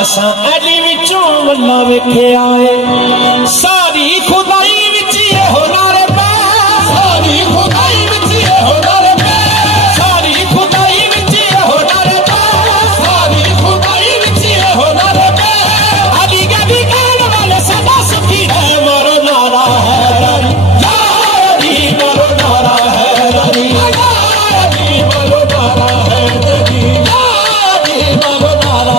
असा अली विचों वल्ला वेखे आए सारी खुदाई विच हो नारे पै सारी खुदाई विच हो नारे पै सारी खुदाई विच हो नारे पै सारी खुदाई विच हो नारे पै अली के भी कहने वाले सदा सुखी है मारो नारा है अली मारो नारा है अली मारो नारा है अली मारो नारा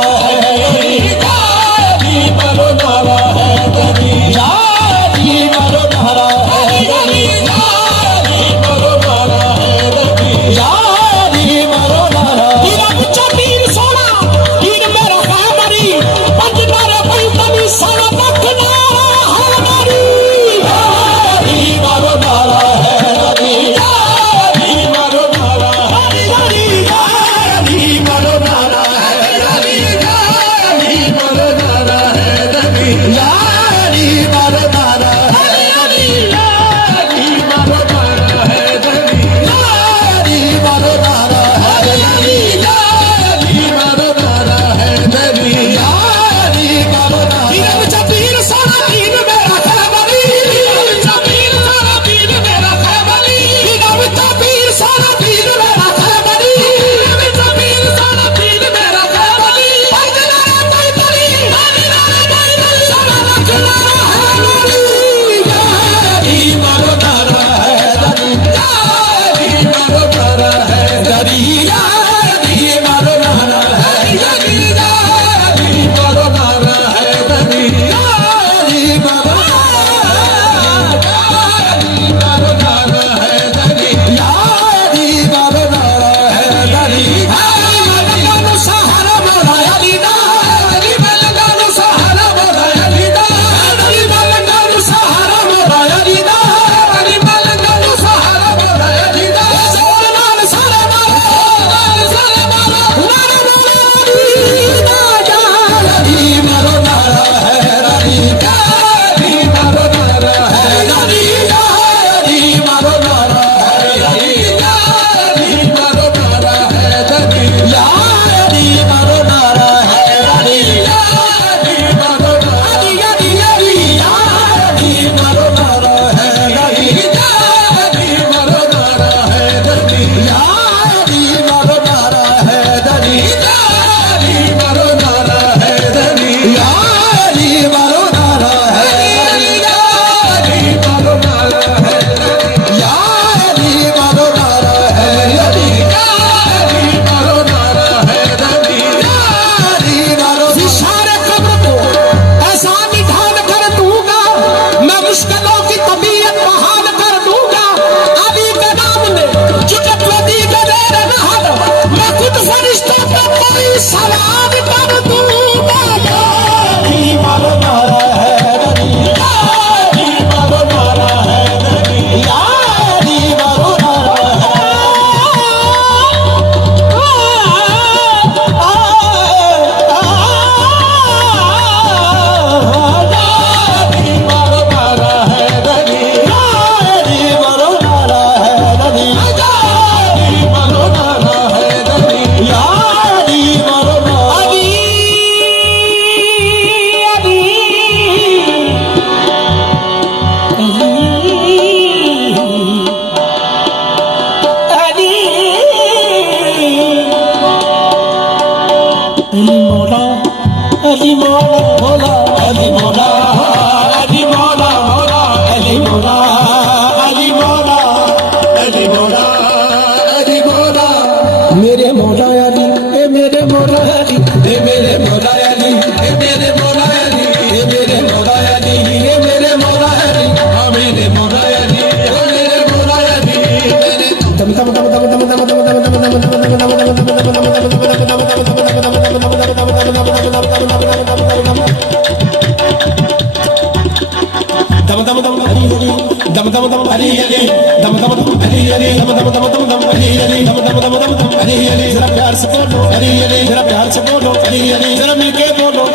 जरा मिलके बोलो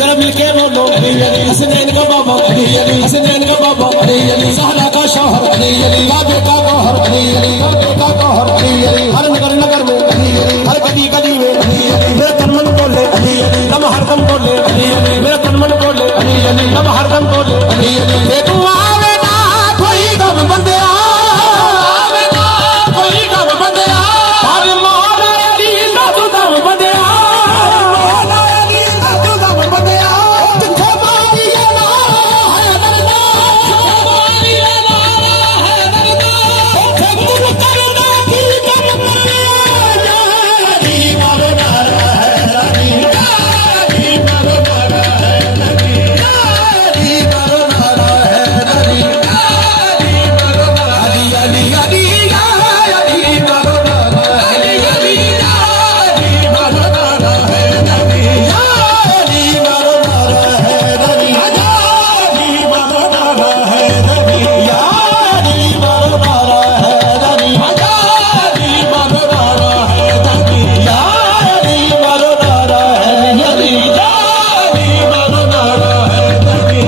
जरा मिलके बोलो हसनैन का बाबा हसनैन का बाबा सहरा का शौहर काबे का गौहर काबे का गौहर हर नगर नगर में हर गली गली में मेरे तन मन बोले लम्हा हरदम बोले अली अली, मेरा तन मन बोले अली अली, सब हरदम बोले अली अली। तू आवे ना कोई गम बंदिया, आवे ना कोई गम बंदिया, हर मौला अली दा तू दम बंदिया, मौला अली दा तू दम बंदिया। जिथे मारिया ना है दरदा, जिथे मारिया ना है दरदा, उथे गुल करदा की गम बंदिया। अली मारो नारा है अली, अली मारो नारा है अली, अली मारो नारा है अली, अली मारो नारा अली अली अली अली मारो नारा अली अली, अली मारो नारा है अली, अली मारो नारा है अली, अली मारो नारा है अली, अली मारो नारा है अली, अली मारो नारा है अली, अली मारो नारा है अली, अली मारो नारा है अली।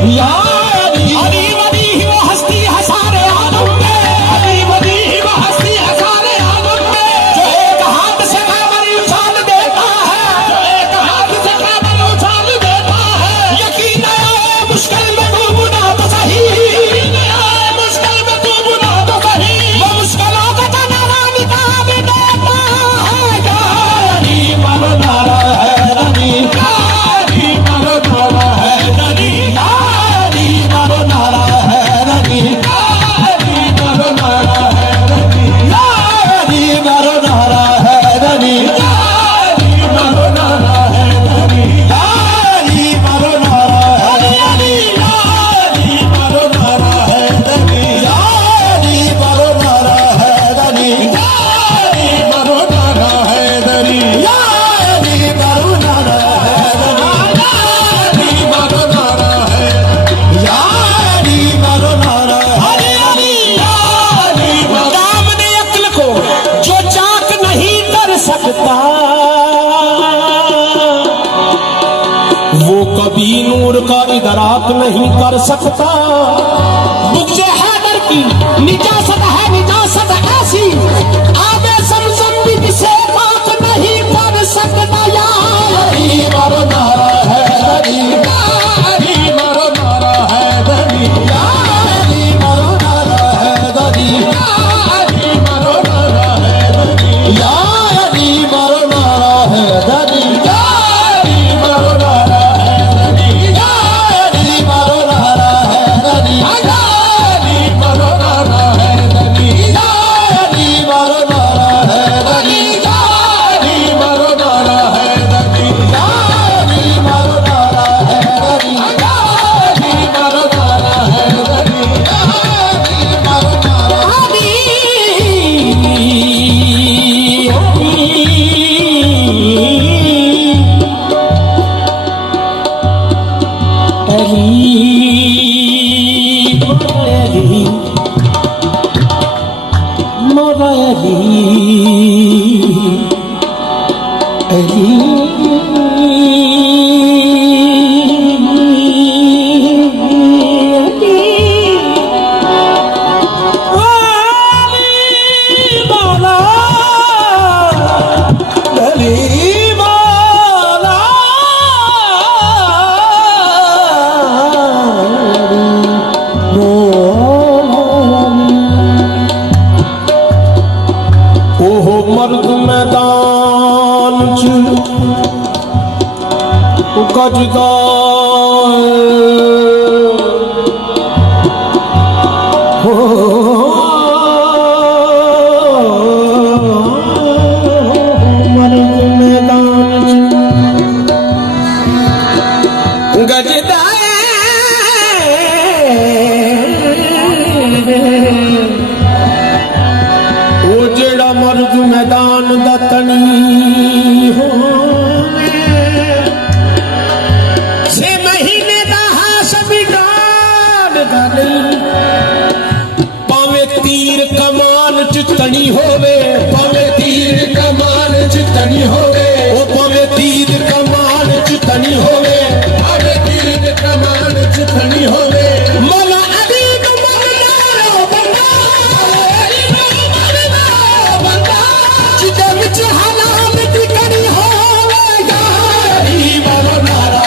अली वली वो हस्ती है सारे आलम में, अली वली वो हस्ती है सारे आलम में, जो एक हाथ से कामर उछाल देता है, जो एक हाथ से कामर उछाल देता है। यकीन है मुश्किल में तू बुना तो सही, यकीन है मुश्किल में तू बुना तो सही, वो मुश्किलों का तनावा निकाल देता है। अली मारो नारा है अली, अली मारो नारा है अली, अली मारो नारा है अली, अली मारो नारा है अली, अली मारो नारा है अली, अली मारो नारा है अली, अली मारो नारा है अली, अली मारो नारा है अली, अली मारो नारा है अली, अली मारो नारा है अली, अली मारो नारा है अली, अली मारो नारा है अली, मारो नारा अली अली अली। दामने अक्ल को जो चाक नहीं कर सकता, वो कभी नूर का इदराक नहीं कर सकता। मुझे हैदर की निजासत है, निजासत ऐसी आगे समसम भी किसे पाक नहीं कर सकता। या अली मारो नारा है अली, अली मारो नारा है अली, अली मारो नारा है अली, अली मारो नारा है अली, अली मारो नारा है अली, अली मारो नारा है अली, अली मारो नारा है अली, अली मारो नारा है अली, अली मारो नारा है अली, अली मारो नारा है अली, अली मारो नारा है अली, अली मारो नारा है अली, अली मारो नारा अली मोरा अली ओहो मर्द मैदान च गजदा हो मर्द मैदान च गजदा मर्द मैदान दा तनी होवे, 6 महीने दा हाशमी डाल दा नहीं, पावे तीर कमान च तनी होवे, पावे तीर कमान च तनी होवे, ओ पावे तीर कमान च तनी होवे, पावे तीर कमान च तनी होवे। मौला अली को मौला बंदा, अली को मौला बंदा, जिदे विच हलाल दी कड़ी होवे, अली मारो नारा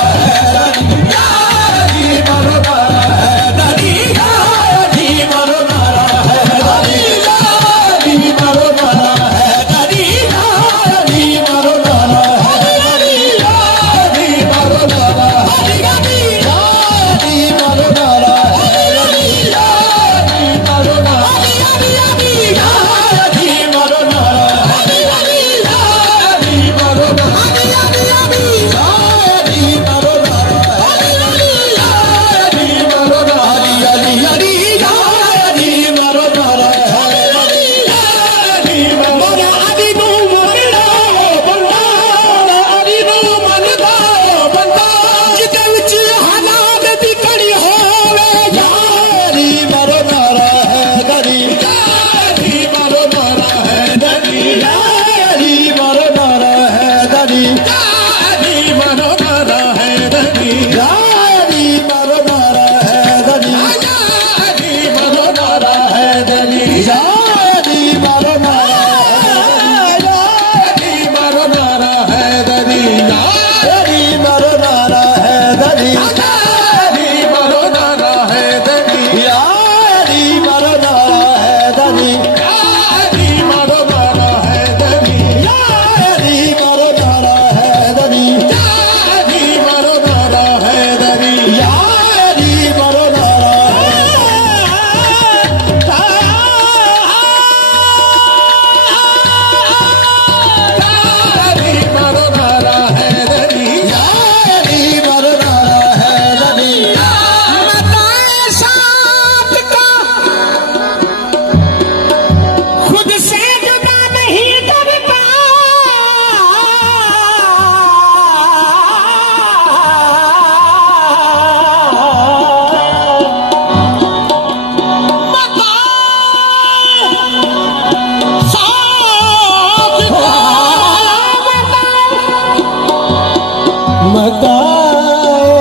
महकाए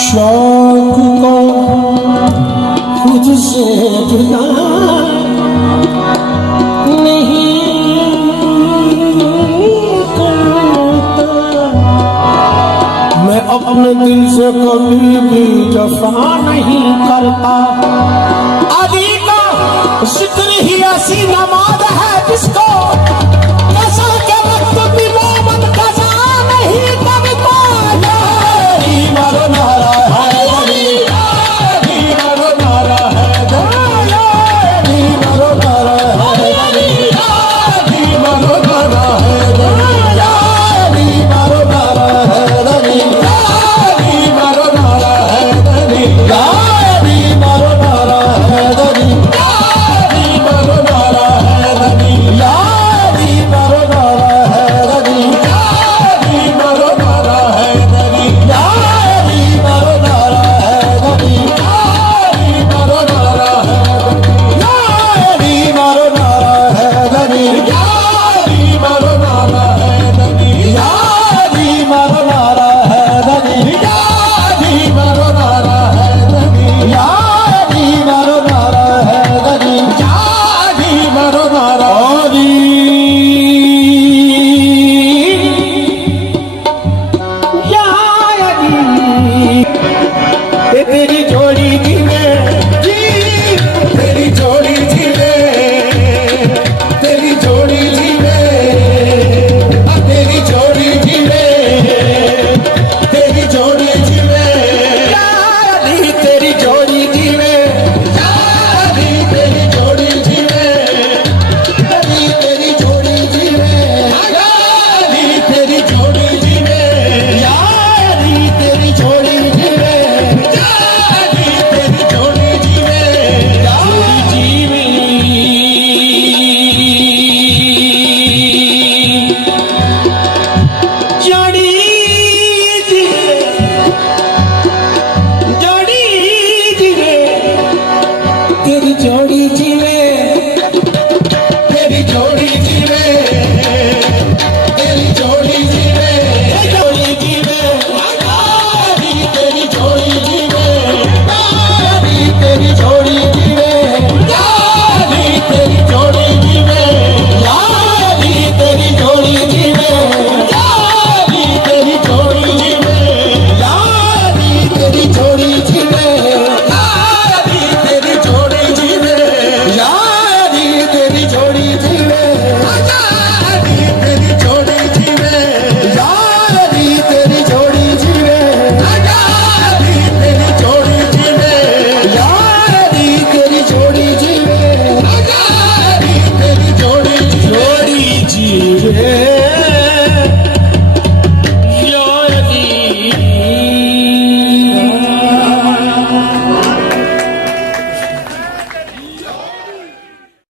शौक को खुद से जुदा नहीं करता। मैं अपने दिल से कभी भी जफा नहीं करता। अली का जिक्र ही ऐसी नमाज है जिसको